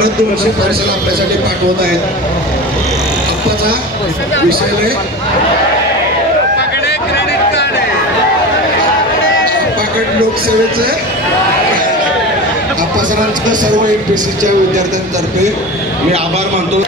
परत 200 पार्सल आपल्यासाठी पाठवत आहेत. आप्पाचा विषय नाही, आप्पाकडे लोकसेवेचं आप्पा सरांचं सर्व MPSCच्या विद्यार्थ्यांतर्फे मी आभार मानतो.